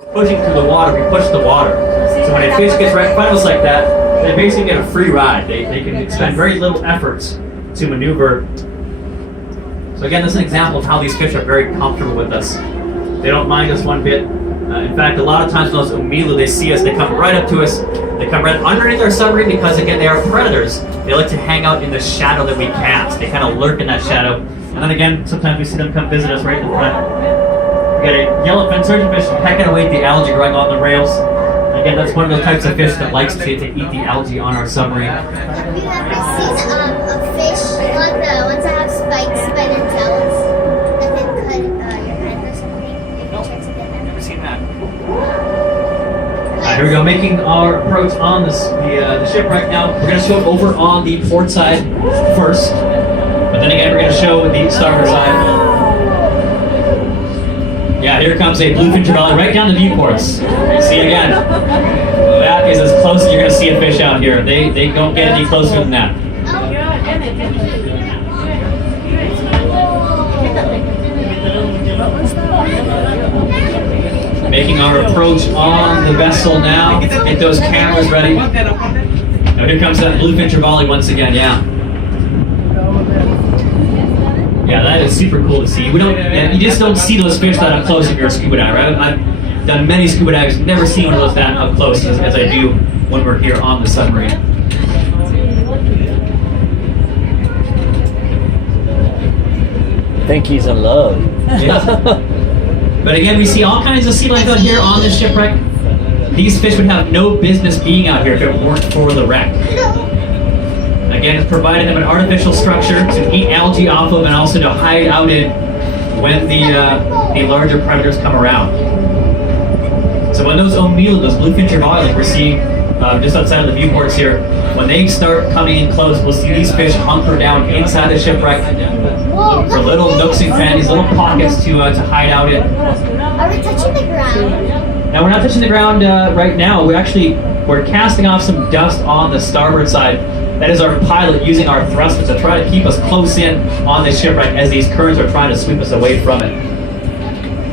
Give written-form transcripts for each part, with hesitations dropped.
pushing through the water, we push the water. So when a fish gets right in front of us like that, they basically get a free ride. They can expend very little efforts to maneuver. So again, this is an example of how these fish are very comfortable with us. They don't mind us one bit. In fact, a lot of times when those umilu, they see us, they come right up to us. They come right underneath our submarine because, again, they are predators. They like to hang out in the shadow that we cast. They kind of lurk in that shadow. And then again, sometimes we see them come visit us right in the front. We got a yellowfin surgeonfish pecking away at the algae growing on the rails. Again, that's one of those types of fish that likes to eat the algae on our submarine. Have you ever seen a fish, ones that have spikes by their tails, and then cut your hand or something? No, never seen that. Here we go, making our approach on the shipwreck now. We're going to show it over on the port side first, but then again, we're going to show the starboard side. Yeah, here comes a bluefin trevally right down the viewports. See again. That is as close as you're going to see a fish out here. They don't get any closer than that. Making our approach on the vessel now. Get those cameras ready. Now here comes that bluefin trevally once again. Yeah, that is super cool to see. You just don't see those fish that up close if you're a scuba diver. I've done many scuba dives, never seen one of those that up close as I do when we're here on the submarine. I think he's in love. Yeah. But again, we see all kinds of sea life out here on this shipwreck. These fish would have no business being out here if it weren't for the wreck. Again, it's provided them an artificial structure to eat algae off of and also to hide out in when the larger predators come around. So when those umilu, those bluefin trevally like we're seeing just outside of the viewports here, when they start coming in close, we'll see these fish hunker down inside the shipwreck for little nooks and crannies, little pockets to hide out in. Are we touching the ground? Now we're not touching the ground right now. We're casting off some dust on the starboard side. That is our pilot using our thrusters to try to keep us close in on the shipwreck as these currents are trying to sweep us away from it.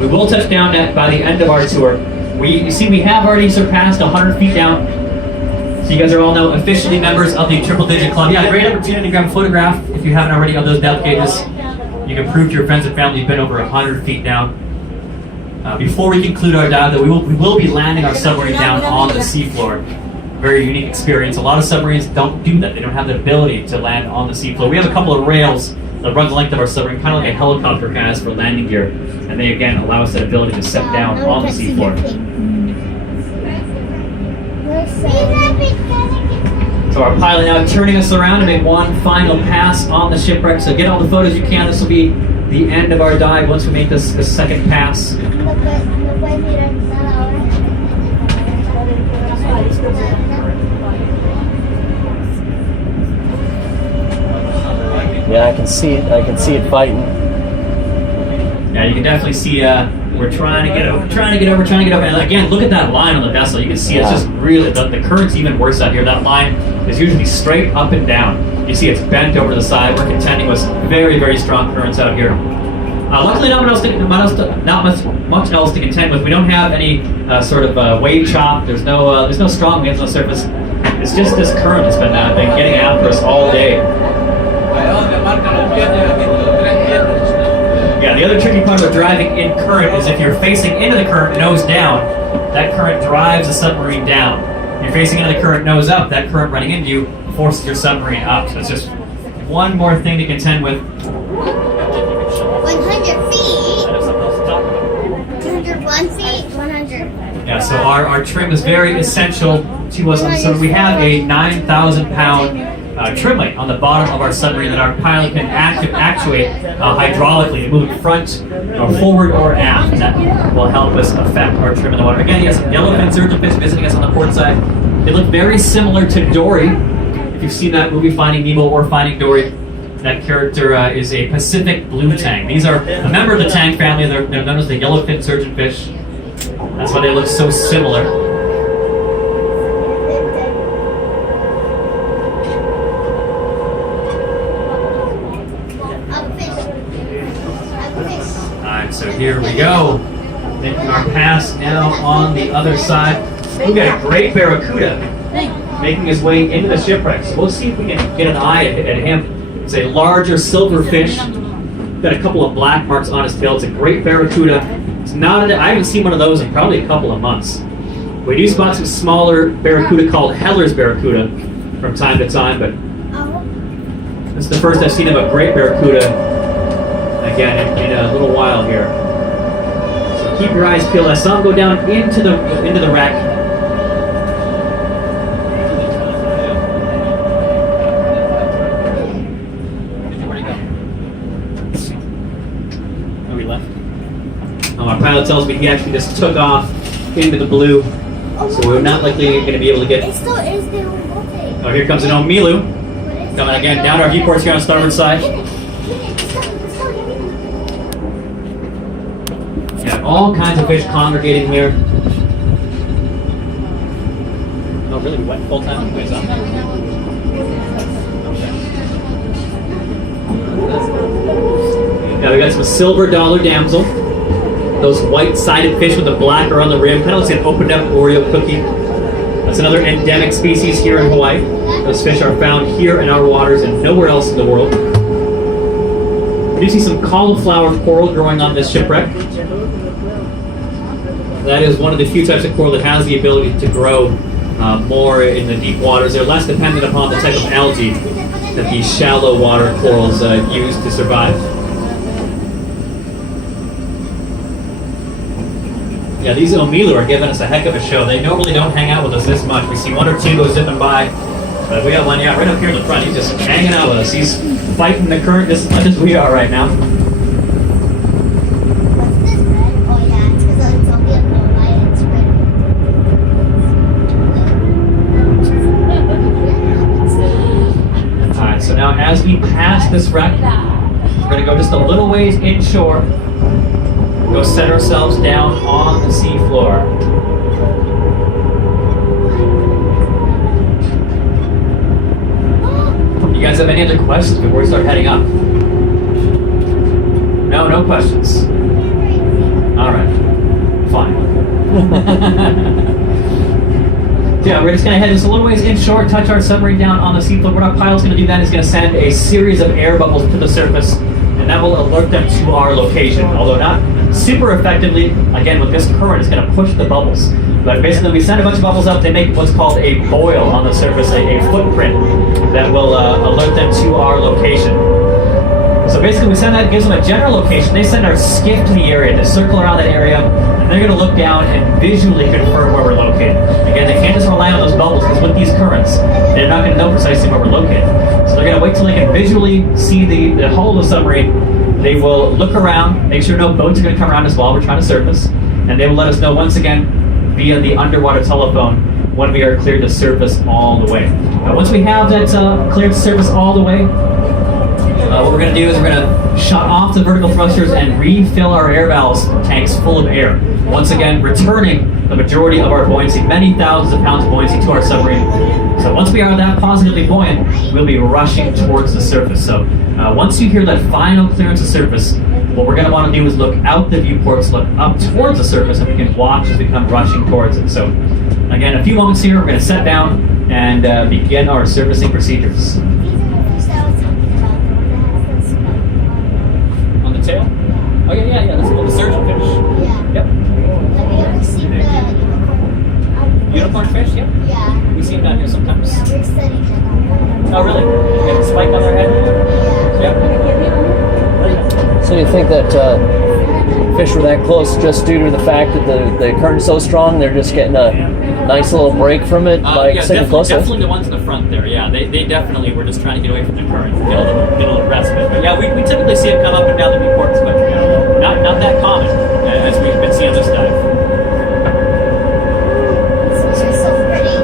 We will touch down by the end of our tour. You see we have already surpassed 100 feet down. So you guys are all now officially members of the Triple Digit Club. Yeah, great opportunity to grab a photograph if you haven't already of those depth gauges. You can prove to your friends and family you've been over 100 feet down. Before we conclude our dive, though, we will be landing our submarine down on the seafloor. Very unique experience. A lot of submarines don't do that. They don't have the ability to land on the seafloor. We have a couple of rails that run the length of our submarine, kind of like a helicopter has for landing gear. And they, again, allow us that ability to step down on the seafloor. So our pilot now turning us around to make one final pass on the shipwreck. So get all the photos you can. This will be the end of our dive once we make this second pass. Yeah, I can see it. I can see it fighting. Yeah, you can definitely see we're trying to get over. And again, look at that line on the vessel. You can see it's just really, the current's even worse out here. That line is usually straight up and down. You see it's bent over the side. We're contending with very, very strong currents out here. Luckily, not much else to contend with. We don't have any sort of wave chop. There's no strong winds on the surface. It's just this current that's been getting after us all day. Yeah, the other tricky part of driving in current is if you're facing into the current nose down, that current drives the submarine down. If you're facing into the current nose up, that current running into you forces your submarine up. So it's just one more thing to contend with. 100 feet. 201 feet. 100. Yeah, so our trim is very essential to us. So we have a 9,000-pound trim light on the bottom of our submarine that our pilot can actuate hydraulically to move it front or forward or aft. And that will help us affect our trim in the water. Again, yes, yellowfin surgeonfish visiting us on the port side. They look very similar to Dory. If you've seen that movie Finding Nemo or Finding Dory, that character is a Pacific blue tang. These are a member of the tang family. They're known as the yellowfin surgeonfish. That's why they look so similar. So here we go, making our pass now on the other side. We've got a great barracuda making his way into the shipwreck. So we'll see if we can get an eye at him. It's a larger silver fish. Got a couple of black marks on his tail. It's a great barracuda. It's not. I haven't seen one of those in probably a couple of months. We do spot some smaller barracuda called Heller's barracuda from time to time, but this is the first I've seen of a great barracuda again in a little while here. So keep your eyes peeled. I saw him go down into the wreck. Where'd he go? Oh, he left. Oh, our pilot tells me he actually just took off into the blue, so we're not likely going to be able to get. Oh, here comes an Omilu. Coming again down our viewports here on the starboard side. Got all kinds of fish congregating here. Oh, really? We went full time? Wait, now we got some silver dollar damsel. Those white-sided fish with the black around the rim. Kind of looks like an opened up Oreo cookie. That's another endemic species here in Hawaii. Those fish are found here in our waters and nowhere else in the world. We do see some cauliflower coral growing on this shipwreck. That is one of the few types of coral that has the ability to grow more in the deep waters. They're less dependent upon the type of algae that these shallow water corals use to survive. Yeah, these Omilu are giving us a heck of a show. They normally don't hang out with us this much. We see one or two go zipping by. But we have one, yeah, right up here in the front. He's just hanging out with us. He's fighting the current just as much as we are right now. What's this red? Oh yeah, it's because it's only a blue light. It's red. Alright, so now as we pass this wreck, we're going to go just a little ways inshore. Go set ourselves down on the seafloor. You guys have any other questions before we start heading up? No questions. All right, fine. Yeah, we're just going to head just a little ways inshore, touch our submarine down on the seafloor. What our pilot's going to do then is going to send a series of air bubbles to the surface, and that will alert them to our location, although not super effectively. Again, with this current, it's going to push the bubbles. But basically, we send a bunch of bubbles up. They make what's called a boil on the surface, a footprint that will alert them to our location. So basically, we send that, gives them a general location. They send our skiff to the area to circle around that area, and they're going to look down and visually confirm where we're located. Again, they can't just rely on those bubbles, because with these currents, they're not going to know precisely where we're located. So they're going to wait till they can visually see the hull of the submarine. They will look around, make sure no boats are going to come around us while we're trying to surface, and they will let us know once again via the underwater telephone when we are cleared to surface all the way. Now, once we have that cleared to surface all the way, what we're going to do is we're going to shut off the vertical thrusters and refill our air valves tanks full of air. Once again, returning the majority of our buoyancy, many thousands of pounds of buoyancy to our submarine. So once we are that positively buoyant, we'll be rushing towards the surface. So once you hear that final clearance of surface, what we're going to want to do is look out the viewports, look up towards the surface, and we can watch as we come rushing towards it. So again, a few moments here, we're going to set down and begin our surfacing procedures. These are the fish that I was talking about, the one that has the spike On the tail? Oh yeah, that's called the surgeon fish. Yeah. Yep. Have you ever seen the unicorn? Unicorn fish, yep. Yeah. We see them down here sometimes. Yeah, we're studying them. Oh really? They have a spike on their head? Yeah. Yep. So you think that fish were that close just due to the fact that the current's so strong, they're just getting a nice little break from it by sitting closer? Definitely the ones in the front there, yeah. They definitely were just trying to get away from the current, get a little respite. But yeah, we typically see them come up and down the viewports, but not that common as we've been seeing on this dive. It's just so pretty.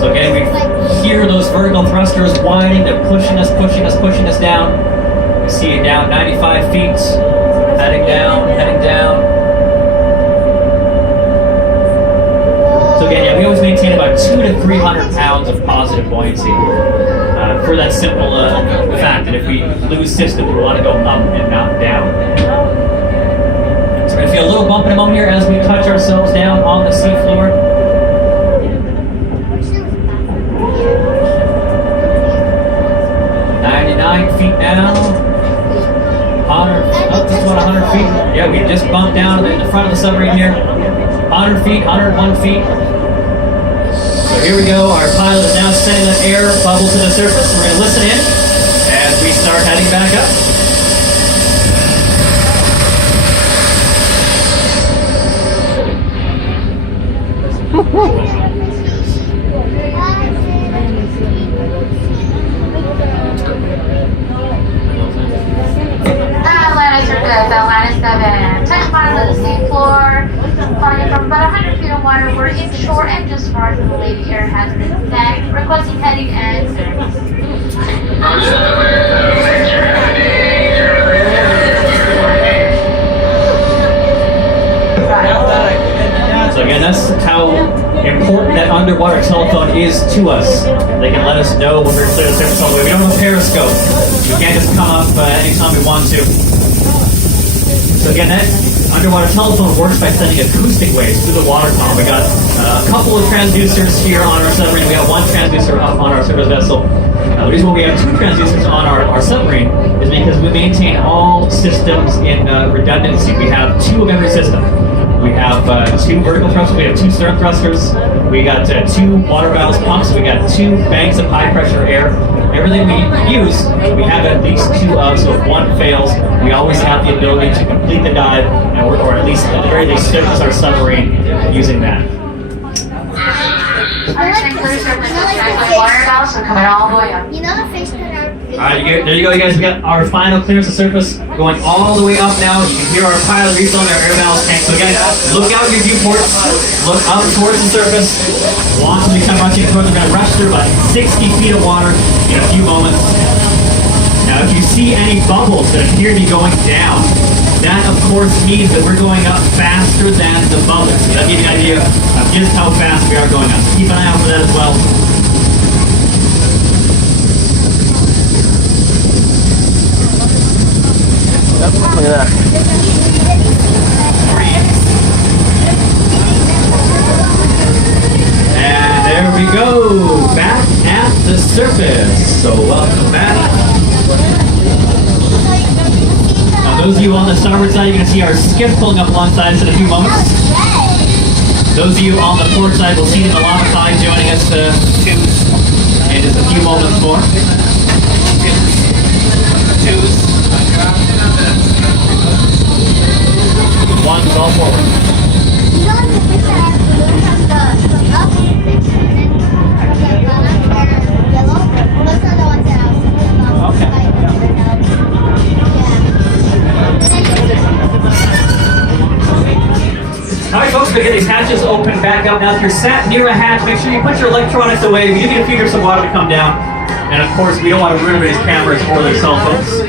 So again, we hear those vertical thrusters whining, they're pushing us down. We see it down 95 feet, heading down. So again, yeah, we always maintain about 200 to 300 pounds of positive buoyancy for that simple fact that if we lose system, we want to go up and not down. ourselves down on the seafloor. 99 feet now. 100, just about 100 feet. Yeah, we just bumped down in the front of the submarine here. 100 feet, 101 feet. So here we go. Our pilot is now sending an air bubble to the surface. We're going to listen in as we start heading back up. Atlantis are good. Atlantis 7. Touch bottom of the seafloor. Falling from about 100 feet of water. We're inshore and just far from the Lady Air has been set. Requesting heading and service. So again, that's how important that underwater telephone is to us. They can let us know when we're clear the surface all the way. We don't have a periscope. We can't just come up anytime we want to. So again, that underwater telephone works by sending acoustic waves through the water column. We got a couple of transducers here on our submarine. We have one transducer up on our surface vessel. The reason why we have two transducers on our submarine is because we maintain all systems in redundancy. We have two of every system. We have two vertical thrusters, we have two stern thrusters, we got two water ballast pumps, we got two banks of high pressure air. Everything we use, we have at least two of, so if one fails, we always have the ability to complete the dive, or at least, at the very least, service our submarine using that. Understand clear surface with water valves, so coming all the way up. You know the fish that are. Alright, there you go, you guys. We got our final clearance of surface going all the way up now. You can hear our pilot refilling our air valve tank. So again, look out your viewports, look up towards the surface. Watch when we come rushing towards, we're going to rush through about 60 feet of water in a few moments. Now, if you see any bubbles that appear to be going down, that of course means that we're going up faster than the bubbles. So that'll give you an idea of just how fast we are going up. So keep an eye out for that as well. Look at that. And there we go, back at the surface. So welcome back. Now those of you on the starboard side, you're going to see our skiff pulling up alongside us in a few moments. Those of you on the port side will see them alongside joining us in just a few moments more. One's all forward. You know the fish that have blue from the up fish and then the black and yellow? Those are the ones that I was thinking about. Okay. Alright folks, we're going to get these hatches open back up. Now if you're sat near a hatch, make sure you put your electronics away. We do need to figure some water to come down. And of course, we don't want to ruin anybody's cameras or their cell phones.